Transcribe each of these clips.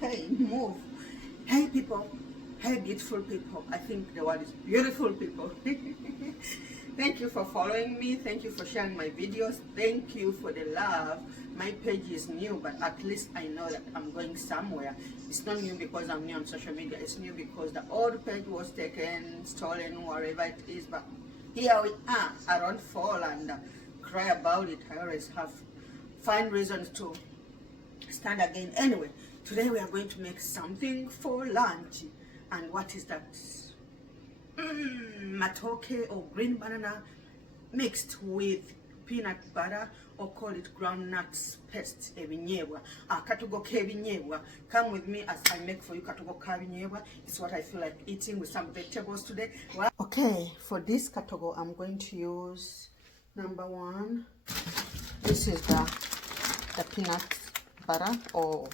Hey, move. Hey, people. Hey, beautiful people. I think the word is beautiful people. Thank you for following me. Thank you for sharing my videos. Thank you for the love. My page is new, but at least I know that I'm going somewhere. It's not new because I'm new on social media. It's new because the old page was taken, stolen, wherever it is. But here we are. I don't fall and cry about it. I always find reasons to stand again. Anyway, today we are going to make something for lunch. And what is that? Matoke or green banana mixed with peanut butter, or call it ground nuts paste, ebinyebwa. Katogo kebinyebwa. Come with me as I make for you katogo kebinyebwa. It's what I feel like eating with some vegetables today. Well, okay, for this katogo I'm going to use number one. This is the peanut butter, or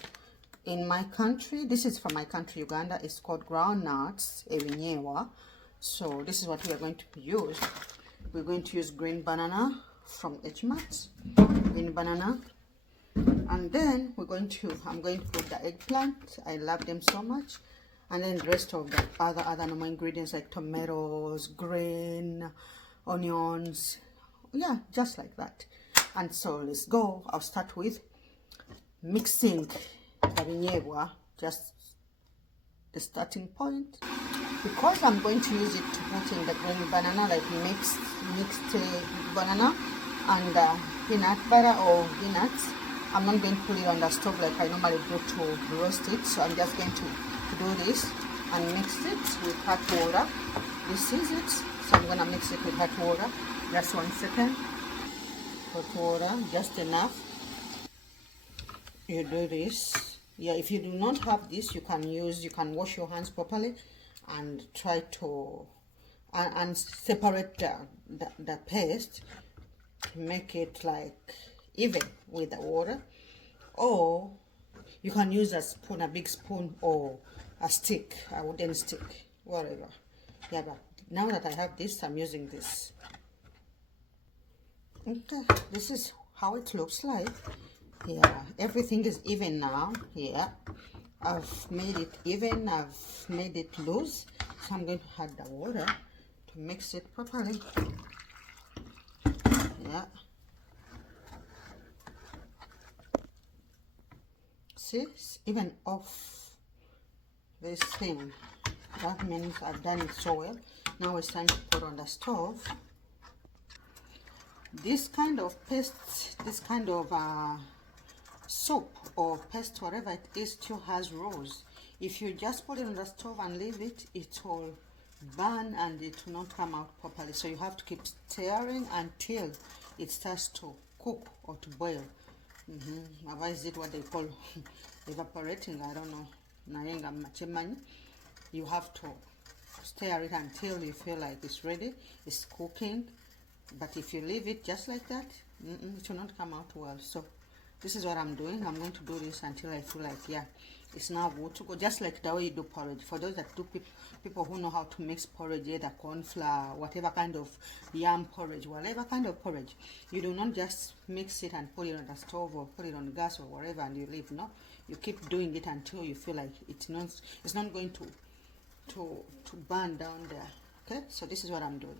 in my country, this is from my country, Uganda, it's called ground nuts, ebinyebwa. So this is what we are going to use. We're going to use green banana from HMAT, green banana, and then I'm going to put the eggplant. I love them so much, and then the rest of the other normal ingredients like tomatoes, green onions, yeah, just like that. And so let's go. I'll start with mixing the binyebwa, just the starting point, because I'm going to use it to put in the green banana, like mixed banana and peanut butter or peanuts. I'm not going to put it on the stove like I normally do to roast it, so I'm just going to do this and mix it with hot water. This is it, so I'm going to mix it with hot water. Just 1 second. Hot water, just enough. You do this. Yeah, if you do not have this, you can wash your hands properly and try to and separate the paste, make it like even with the water, or you can use a spoon, a big spoon, or a stick, a wooden stick, whatever. Yeah, but now that I have this, I'm using this. Okay, this is how it looks like. Yeah, everything is even now. Yeah, I've made it even, I've made it loose, so I'm going to add the water to mix it properly. Yeah, see, it's even off this thing. That means I've done it so well. Now it's time to put on the stove. This kind of paste, this kind of soup or paste, whatever it is, still has rows. If you just put it on the stove and leave it, it will burn and it will not come out properly. So you have to keep stirring until it starts to cook or to boil. Otherwise, it what they call evaporating. I don't know. You have to stir it until you feel like it's ready, it's cooking. But if you leave it just like that, it will not come out well. So this is what I'm doing. I'm going to do this until I feel like, yeah, it's now good to go. Just like the way you do porridge. For those that do, people who know how to mix porridge, either corn flour, whatever kind of yam porridge, whatever kind of porridge, you do not just mix it and put it on the stove or put it on the gas or whatever and you leave. No, you keep doing it until you feel like it's not going to burn down there. Okay, so this is what I'm doing.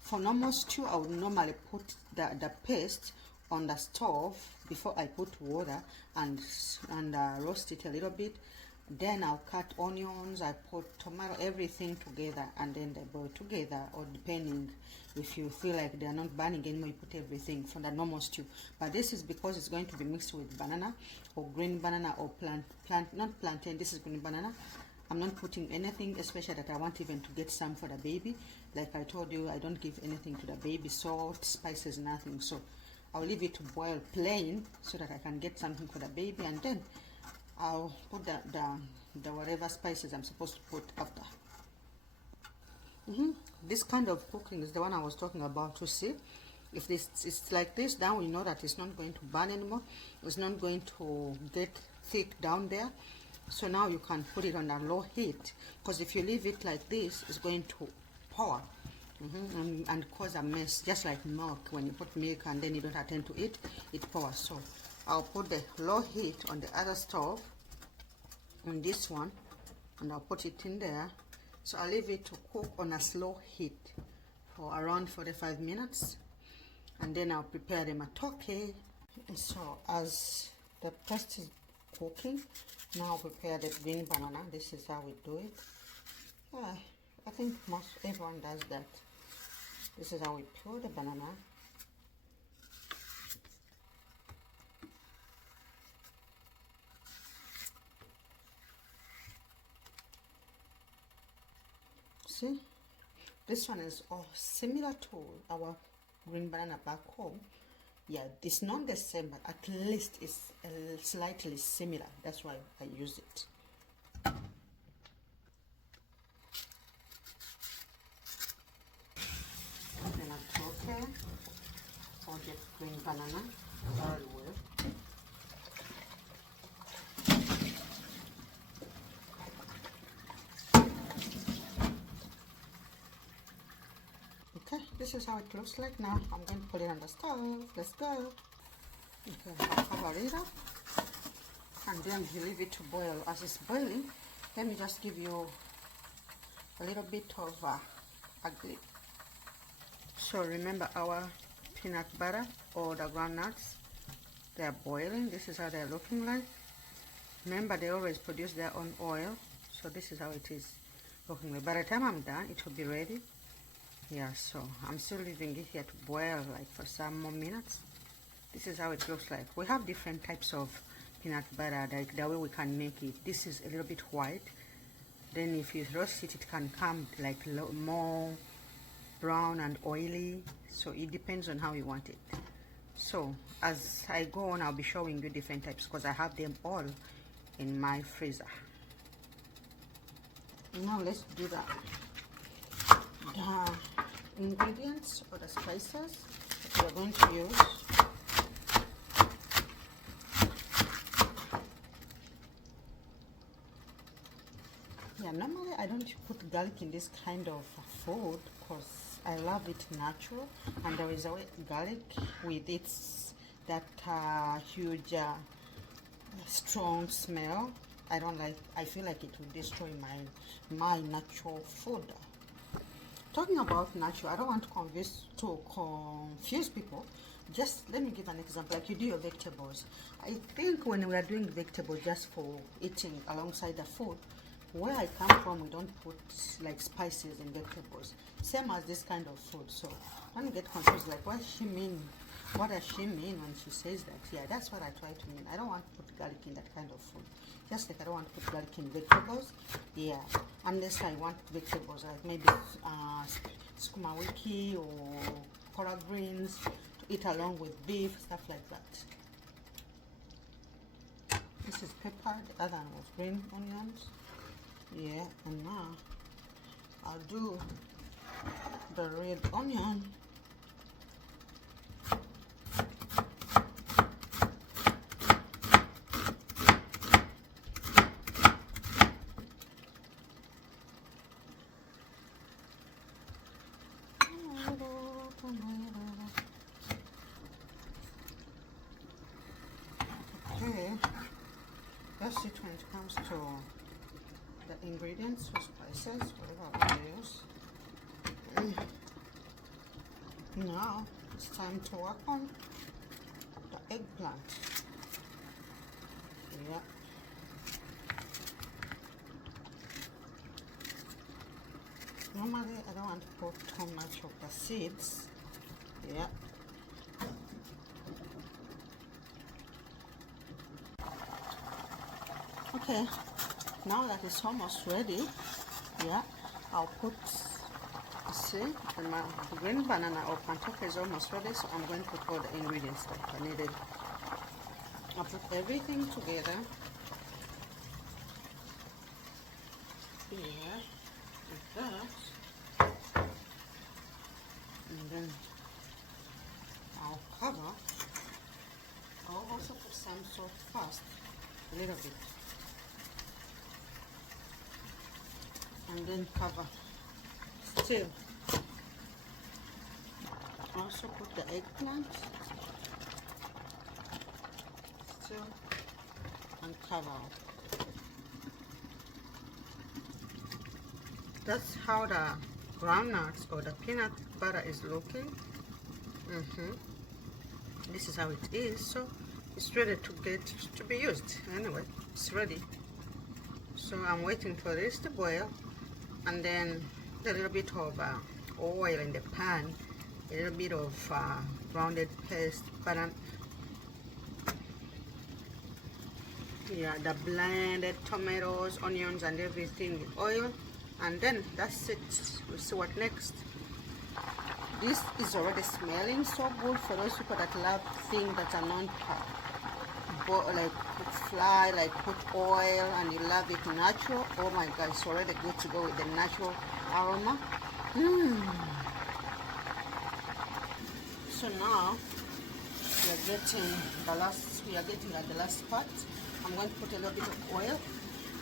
For normal stew, I would normally put the paste on the stove before I put water and roast it a little bit. Then I'll cut onions, I put tomato, everything together, and then they boil together, or depending if you feel like they're not burning anymore, you put everything from the normal stew. But this is because it's going to be mixed with banana or green banana or not plantain, this is green banana. I'm not putting anything, especially that I want even to get some for the baby. Like I told you, I don't give anything to the baby, salt, spices, nothing. So I'll leave it to boil plain so that I can get something for the baby, and then I'll put the whatever spices I'm supposed to put after. This kind of cooking is the one I was talking about. To see if it's like this, now you know that it's not going to burn anymore. It's not going to get thick down there. So now you can put it on a low heat, because if you leave it like this, it's going to pour and cause a mess, just like milk. When you put milk and then you don't attend to it, it pours. So I'll put the low heat on the other stove, on this one, and I'll put it in there. So I'll leave it to cook on a slow heat for around 45 minutes, and then I'll prepare the matoke. So as the paste is cooking, now I'll prepare the green banana. This is how we do it. I think most everyone does that. This is how we peel the banana. See, this one is similar to our green banana back home. Yeah, it's not the same, but at least it's slightly similar. That's why I use it. Then I took or the green banana very well. Okay, this is how it looks like now. I'm going to put it on the stove. Let's go. Okay, I'll cover it up, and then you leave it to boil. As it's boiling, let me just give you a little bit of a grip. So remember our peanut butter or the groundnuts, they're boiling. This is how they're looking like. Remember, they always produce their own oil, so this is how it is looking like. By the time I'm done, it will be ready. Yeah, so I'm still leaving it here to boil like for some more minutes. This is how it looks like. We have different types of peanut butter, like the way we can make it. This is a little bit white. Then if you roast it, it can come like more brown and oily. So it depends on how you want it. So as I go on, I'll be showing you different types because I have them all in my freezer. Now let's do that. The ingredients or the spices that we're going to use. Yeah, normally I don't put garlic in this kind of food because I love it natural, and there is a garlic with its that huge strong smell. I don't like. I feel like it will destroy my natural food. Talking about natural, I don't want to confuse people. Just let me give an example. Like you do your vegetables. I think when we are doing vegetables just for eating alongside the food, where I come from, we don't put like spices in vegetables. Same as this kind of food. So I don't get confused. Like what does she mean when she says that? Yeah, that's what I try to mean. I don't want to put garlic in that kind of food. Just like I don't want to put garlic in vegetables. Yeah, unless I want vegetables like maybe sukuma wiki or collard greens to eat along with beef, stuff like that. This is pepper. The other one was green onions. Yeah, and now I'll do the red onion. Okay, that's it when it comes to the ingredients or spices, whatever I use. Now it's time to work on the eggplant. Yeah. Normally I don't want to put too much of the seeds. Yeah. Okay, now that it's almost ready, yeah, I'll put, see, my green banana or matoke is almost ready, so I'm going to put all the ingredients that I needed. I'll put everything together. Here, like that. And then I'll cover. I'll also put some salt first, a little bit. And then cover. Still. Also put the eggplant. seal and cover. That's how the groundnuts or the peanut butter is looking. This is how it is. So it's ready to be used. Anyway, it's ready. So I'm waiting for this to boil, and then a little bit of oil in the pan, a little bit of grounded paste, the blended tomatoes, onions, and everything with oil, and then that's it. We'll see what next. This is already smelling so good for those people that love things that are not like put fly, like put oil, and you love it natural. Oh my god, it's already good to go with the natural aroma. So now we are getting at the last part. I'm going to put a little bit of oil,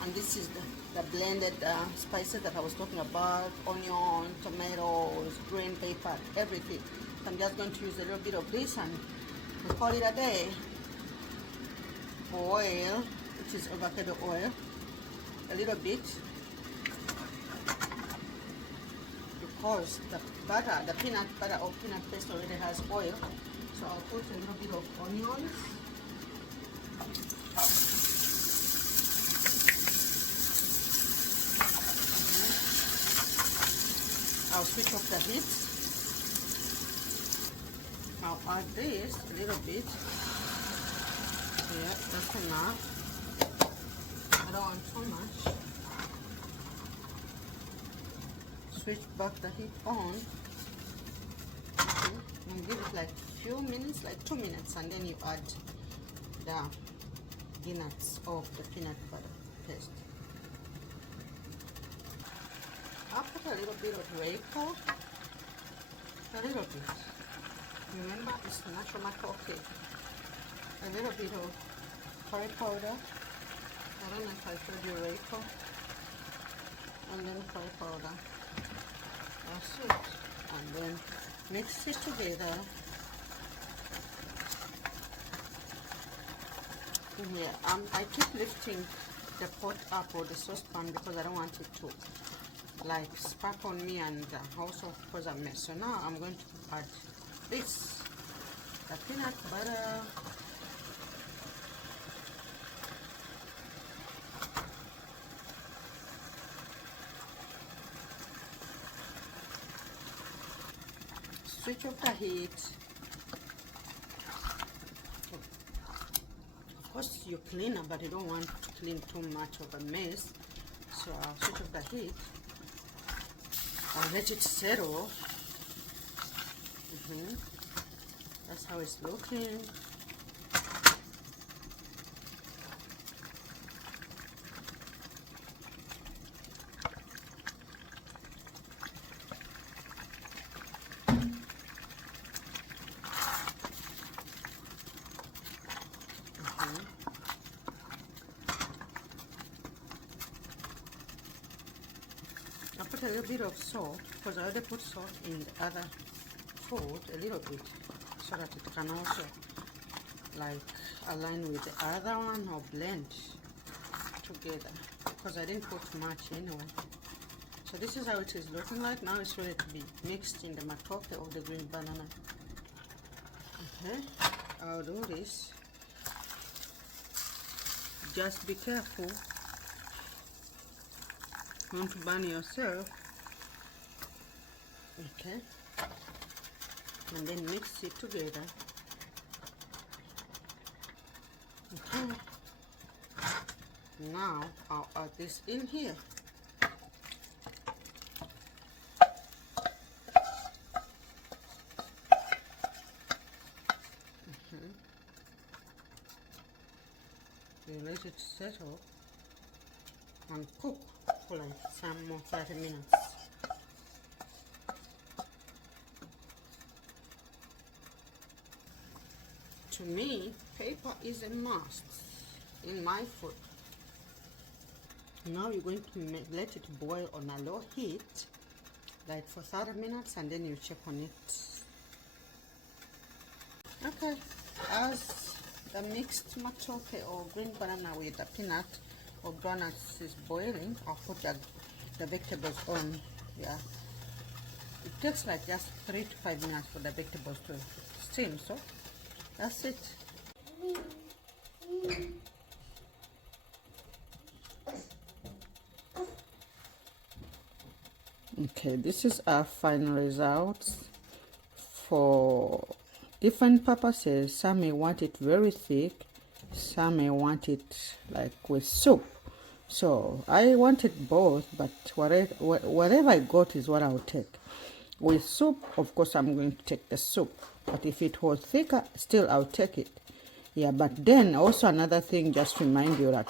and this is the blended spices that I was talking about: onion, tomatoes, green pepper, everything. So I'm just going to use a little bit of this, and we call it a day. Oil, which is avocado oil, a little bit, because the butter, the peanut butter or peanut paste already has oil. So I'll put a little bit of onions. I'll switch off the heat. I'll add this a little bit. Yeah, that's enough. I don't want too much. Switch back the heat on. And give it like a few minutes, like 2 minutes, and then you add the nuts of the peanut butter paste. I'll put a little bit of Reiko. A little bit. Remember, it's natural matoke. A little bit of curry powder. I don't know if I showed you Reiko. And then curry powder. That's it. And then mix it together. Yeah, I keep lifting the pot up or the saucepan because I don't want it to like spark on me and also cause a mess. So now I'm going to add this, the peanut butter. Switch off the heat. Of course you clean it, but you don't want to clean too much of a mess. So I'll switch off the heat. I'll let it settle. That's how it's looking. I put a little bit of salt because I already put salt in the other food, a little bit, so that it can also like align with the other one or blend together, because I didn't put much anyway. So this is how it is looking like. Now it's ready to be mixed in the matoke of the green banana. Okay, I'll do this. Just be careful. Don't burn yourself. Okay, and then mix it together. Okay, now I'll add this in here. You let it settle and cook for like some more 30 minutes. To me, pepper is a must in my food. Now you're going to let it boil on a low heat, like for 30 minutes, and then you check on it. Okay, as the mixed matoke or green banana with the peanut or groundnuts is boiling. I'll put the vegetables on. Yeah, it takes like just 3 to 5 minutes for the vegetables to steam, so that's it. Okay, this is our final results. For different purposes, some may want it very thick, some may want it like with soup. So I wanted both, but whatever I got is what I'll take. With soup, of course, I'm going to take the soup, but if it was thicker, still I'll take it. Yeah, but then also another thing, just remind you that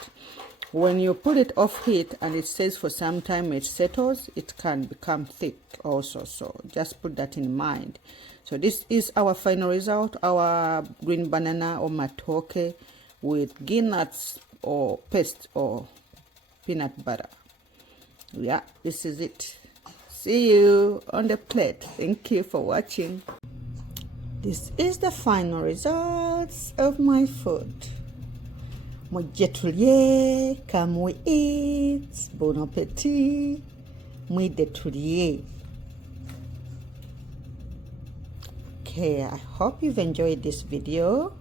when you put it off heat and it says for some time it settles, it can become thick also. So just put that in mind. So this is our final result, our green banana or matoke with gnut or paste or peanut butter. Yeah, this is it. See you on the plate. Thank you for watching. This is the final results of my food. Mojetoulier, come we eat. Bon appetit. Moi detoulier. Okay, I hope you've enjoyed this video.